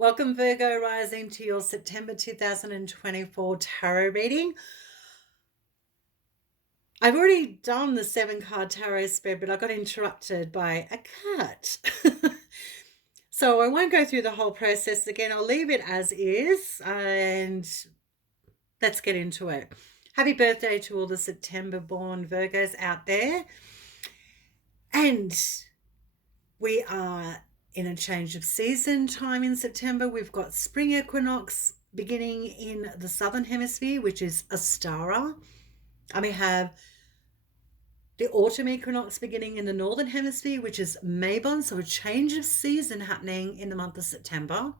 Welcome, Virgo rising, to your September 2024 tarot reading. I've already done the 7 card tarot spread, but I got interrupted by a cat. So I won't go through the whole process again. I'll leave it as is and let's get into it. Happy birthday to all the September born Virgos out there. And we are in a change of season time in September. We've got spring equinox beginning in the southern hemisphere, which is Astara, and we have the autumn equinox beginning in the northern hemisphere, which is Mabon. So a change of season happening in the month of September.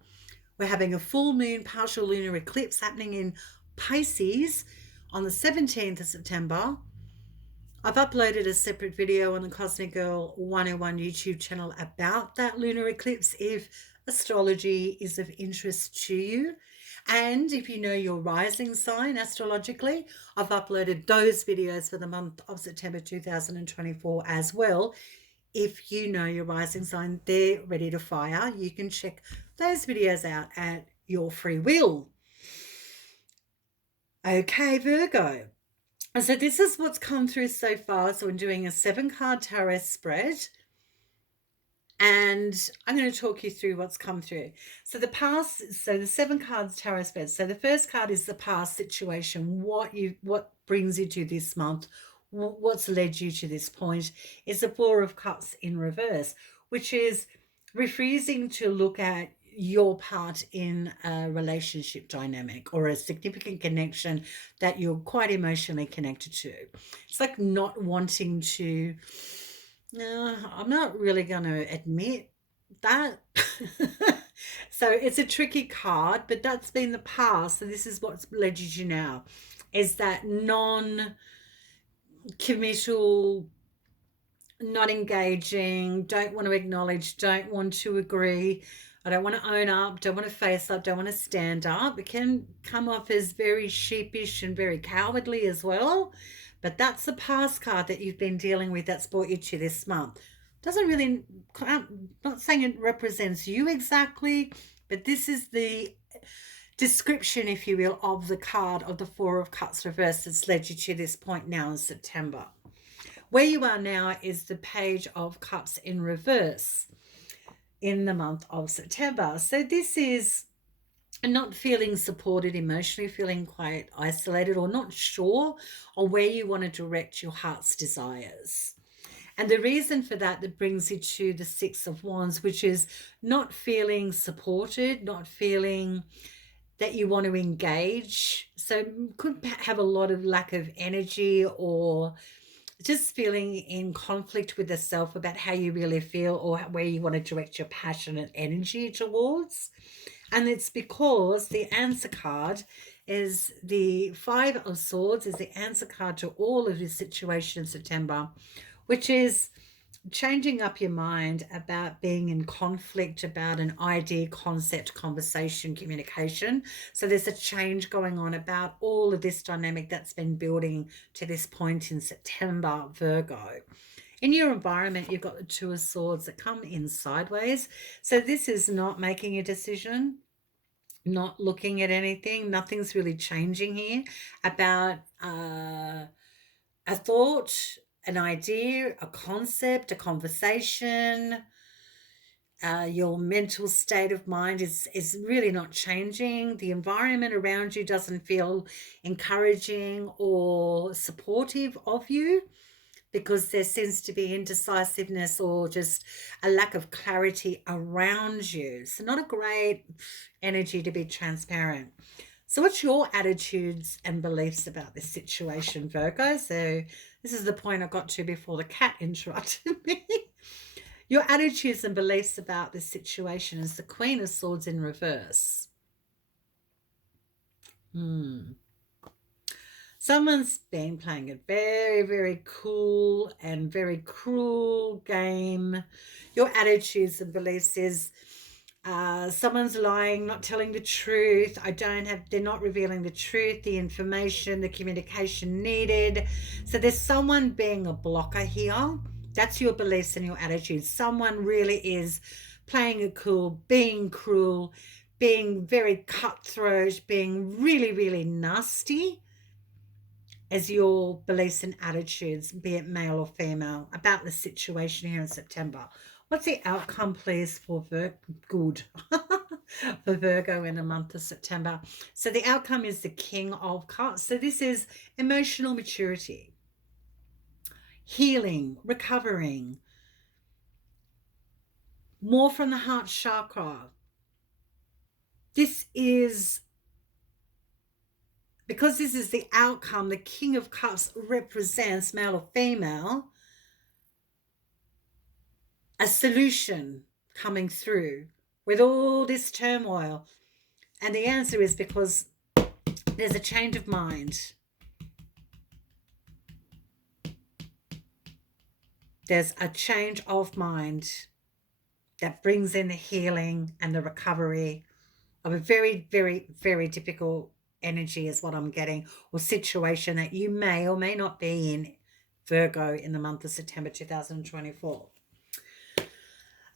We're having a full moon partial lunar eclipse happening in Pisces on the 17th of September. I've uploaded a separate video on the Cosmic Girl 101 YouTube channel about that lunar eclipse if astrology is of interest to you. And if you know your rising sign astrologically, I've uploaded those videos for the month of September 2024 as well. If you know your rising sign, they're ready to fire. You can check those videos out at your free will. Okay, Virgo. So this is what's come through so far. So I'm doing a 7-card tarot spread, and I'm going to talk you through what's come through. So the 7 cards tarot spread. So the first card is the past situation. What brings you to this month? What's led you to this point? Is the 4 of Cups in reverse, which is refusing to look at your part in a relationship dynamic or a significant connection that you're quite emotionally connected to. It's like not wanting to, I'm not really going to admit that. So it's a tricky card, but that's been the past. So this is what's led you to now, is that non-committal, not engaging, don't want to acknowledge, don't want to agree. I don't want to own up, don't want to face up, don't want to stand up. It can come off as very sheepish and very cowardly as well. But that's the past card that you've been dealing with that's brought you to this month. Doesn't really, I'm not saying it represents you exactly, but this is the description, if you will, of the card of the 4 of Cups reversed that's led you to this point now in September. Where you are now is the Page of Cups in reverse in the month of September. So this is not feeling supported emotionally, feeling quite isolated or not sure on where you want to direct your heart's desires. And the reason for that brings you to the 6 of Wands, which is not feeling supported, not feeling that you want to engage. So could have a lot of lack of energy or just feeling in conflict with the self about how you really feel or where you want to direct your passionate energy towards. And it's because the answer card is the 5 of Swords, is the answer card to all of this situation in September, which is changing up your mind about being in conflict about an idea, concept, conversation, communication. So there's a change going on about all of this dynamic that's been building to this point in September, Virgo. In your environment, you've got the 2 of Swords that come in sideways. So this is not making a decision, not looking at anything. Nothing's really changing here about a thought, an idea, a concept, a conversation. Your mental state of mind is really not changing. The environment around you doesn't feel encouraging or supportive of you because there seems to be indecisiveness or just a lack of clarity around you. So not a great energy, to be transparent. So what's your attitudes and beliefs about this situation, Virgo? So this is the point I got to before the cat interrupted me. Your attitudes and beliefs about this situation is the Queen of Swords in reverse. Someone's been playing a very, very cool and very cruel game. Your attitudes and beliefs is someone's lying, not telling the truth. They're not revealing the truth, the information, the communication needed. So there's someone being a blocker here. That's your beliefs and your attitudes. Someone really is playing it cool, being cruel, being very cutthroat, being really, really nasty as your beliefs and attitudes, be it male or female, about the situation here in September. What's the outcome, please, for good for Virgo in the month of September? So the outcome is the King of Cups. So this is emotional maturity, healing, recovering, more from the heart chakra. This is, because this is the outcome, the King of Cups represents, male or female, a solution coming through with all this turmoil. And the answer is because there's a change of mind. There's a change of mind that brings in the healing and the recovery of a very, very, very difficult energy is what I'm getting, or situation that you may or may not be in, Virgo, in the month of September 2024.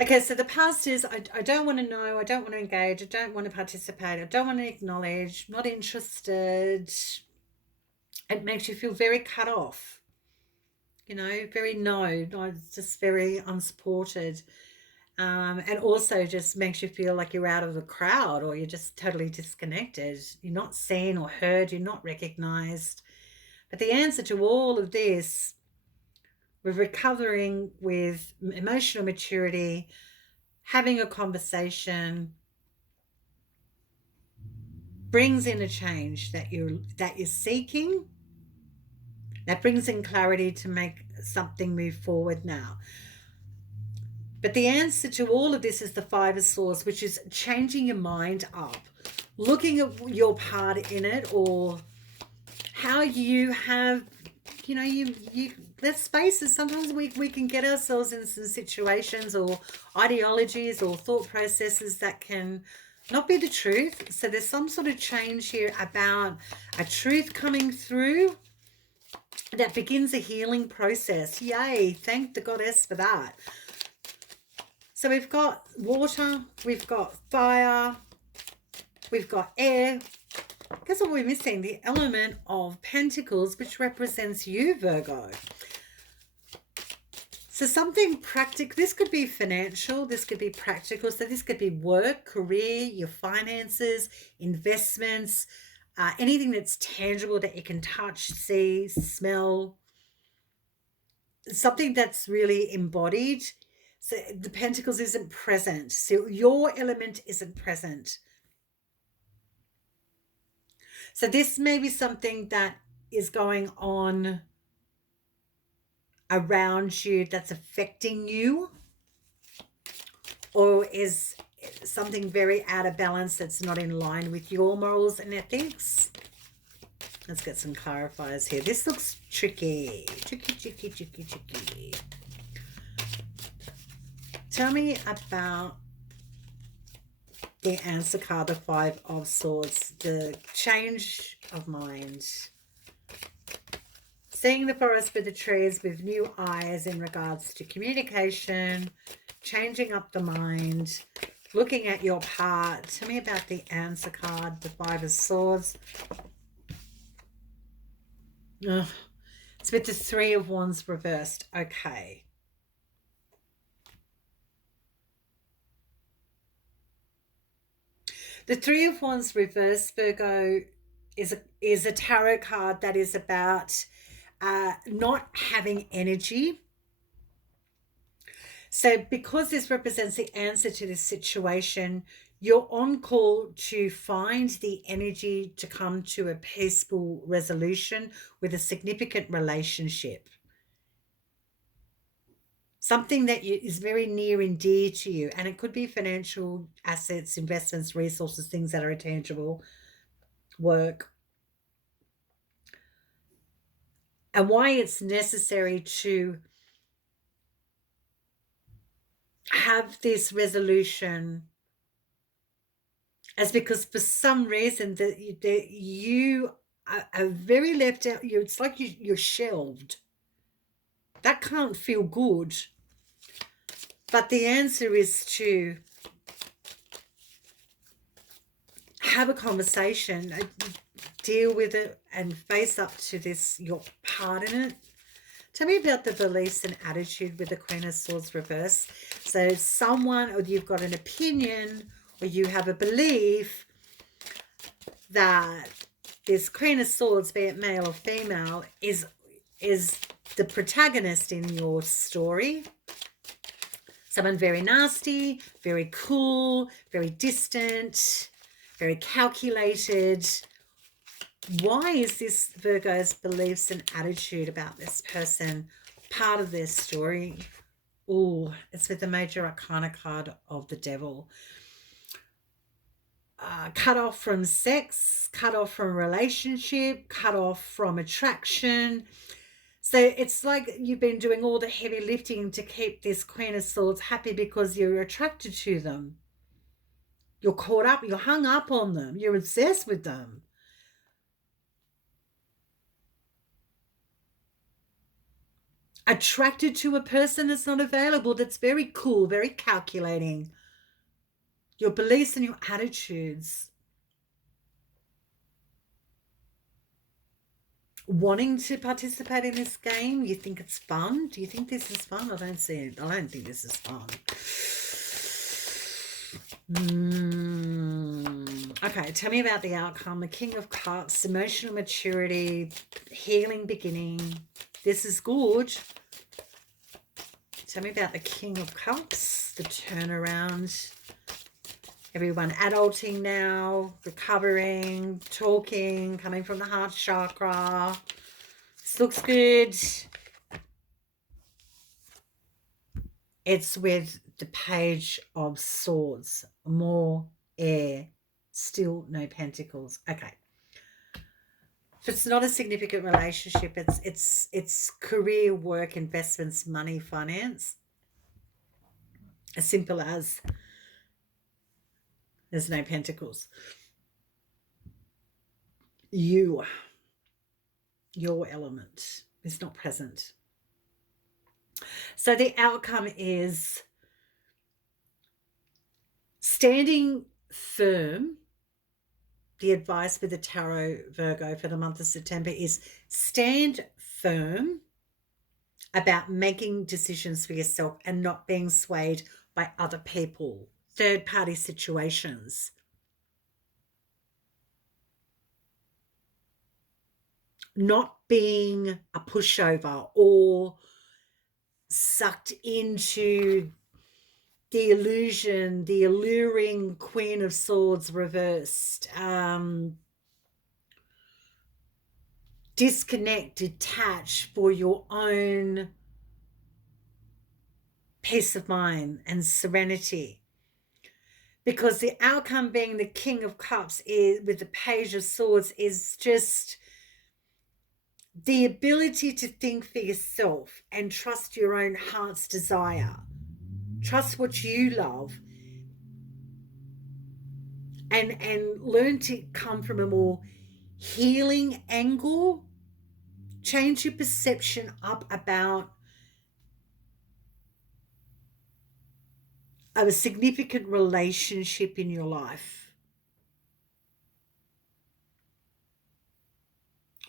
Okay, so the past is I don't want to know, I don't want to engage, I don't want to participate, I don't want to acknowledge, not interested. It makes you feel very cut off, very just very unsupported. And also just makes you feel like you're out of the crowd, or you're just totally disconnected. You're not seen or heard, you're not recognized. But the answer to all of this, we're recovering with emotional maturity, having a conversation, brings in a change that you're seeking, that brings in clarity to make something move forward now. But the answer to all of this is the Five of Swords, which is changing your mind up, looking at your part in it, or how you have, there's spaces. Sometimes we can get ourselves in some situations or ideologies or thought processes that can not be the truth. So there's some sort of change here about a truth coming through that begins a healing process. Yay, thank the goddess for that. So we've got water, we've got fire, we've got air. Guess what we're missing? The element of Pentacles, which represents you, Virgo. So something practical. This could be financial, this could be practical. So this could be work, career, your finances, investments, anything that's tangible that you can touch, see, smell. Something that's really embodied. So the Pentacles isn't present. So your element isn't present. So this may be something that is going on around you that's affecting you, or is something very out of balance that's not in line with your morals and ethics. Let's get some clarifiers here. This looks tricky. Tricky. Tell me about the answer card, the Five of Swords, the change of mind. Seeing the forest for the trees with new eyes in regards to communication, changing up the mind, looking at your part. Tell me about the answer card, the Five of Swords. It's with the Three of Wands reversed. Okay. The Three of Wands reversed, Virgo, is a tarot card that is about not having energy. So because this represents the answer to this situation, you're on call to find the energy to come to a peaceful resolution with a significant relationship. Something that is very near and dear to you. And it could be financial assets, investments, resources, things that are tangible, work. And why it's necessary to have this resolution is because for some reason that you are very left out. It's like you're shelved. That can't feel good. But the answer is to have a conversation, deal with it, and face up to this, your part in it. Tell me about the beliefs and attitude with the Queen of Swords reverse. So someone, or you've got an opinion, or you have a belief that this Queen of Swords, be it male or female, is the protagonist in your story. Someone very nasty, very cool, very distant, very calculated. Why is this Virgo's beliefs and attitude about this person part of their story? Oh, it's with the Major Arcana card of the Devil. Cut off from sex, cut off from relationship, cut off from attraction. So it's like you've been doing all the heavy lifting to keep this Queen of Swords happy because you're attracted to them. You're caught up, you're hung up on them, you're obsessed with them. Attracted to a person that's not available, that's very cool, very calculating. Your beliefs and your attitudes. Wanting to participate in this game, you think it's fun? Do you think this is fun? I don't see it. I don't think this is fun. Okay, tell me about the outcome. The King of Cups, emotional maturity, healing beginning. This is good. Tell me about the King of Cups, the turnaround. Everyone adulting now, recovering, talking, coming from the heart chakra. This looks good. It's with the Page of Swords. More air. Still no pentacles. Okay. If it's not a significant relationship, it's career, work, investments, money, finance. As simple as there's no pentacles. Your element is not present. So the outcome is standing firm. The advice with the Tarot Virgo for the month of September is stand firm about making decisions for yourself and not being swayed by other people, third-party situations. Not being a pushover or sucked into the illusion, the alluring Queen of Swords reversed. Disconnect, detach for your own peace of mind and serenity. Because the outcome being the King of Cups is with the Page of Swords is just the ability to think for yourself and trust your own heart's desire. Trust what you love and learn to come from a more healing angle. Change your perception up about a significant relationship in your life,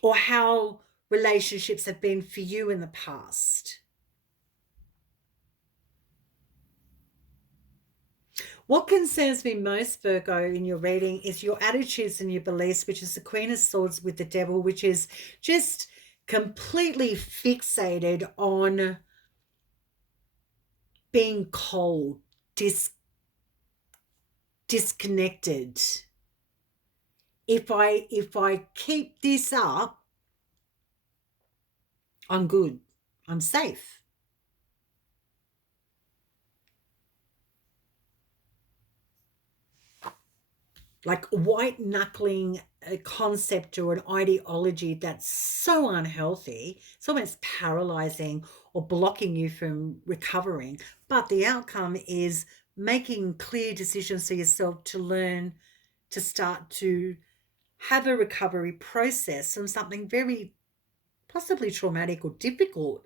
or how relationships have been for you in the past. What concerns me most, Virgo, in your reading is your attitudes and your beliefs, which is the Queen of Swords with the Devil, which is just completely fixated on being cold, disconnected. If I keep this up, I'm good. I'm safe. Like white knuckling a concept or an ideology that's so unhealthy. It's almost paralyzing or blocking you from recovering. But the outcome is making clear decisions for yourself to learn to start to have a recovery process from something very possibly traumatic or difficult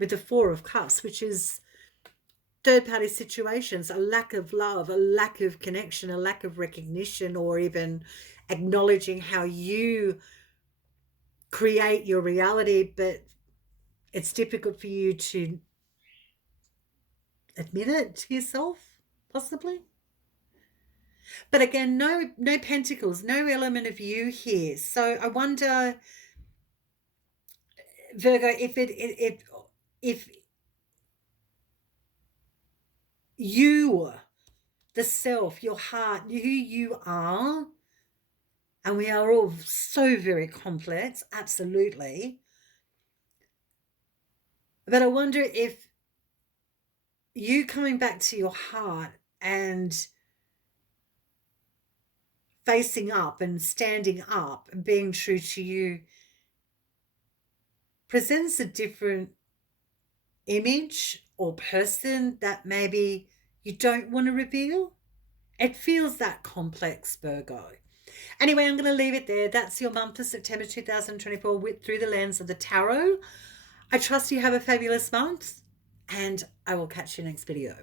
with the Four of Cups, which is third party situations, a lack of love, a lack of connection, a lack of recognition, or even acknowledging how you create your reality, but it's difficult for you to admit it to yourself, possibly. But again, no pentacles, no element of you here. So I wonder, Virgo, if you, the self, your heart, who you are, and we are all so very complex, absolutely. But I wonder if you coming back to your heart and facing up and standing up and being true to you presents a different image or person that maybe you don't want to reveal. It feels that complex, Virgo. Anyway, I'm going to leave it there. That's your month of September 2024 through the lens of the tarot. I trust you have a fabulous month, and I will catch you next video.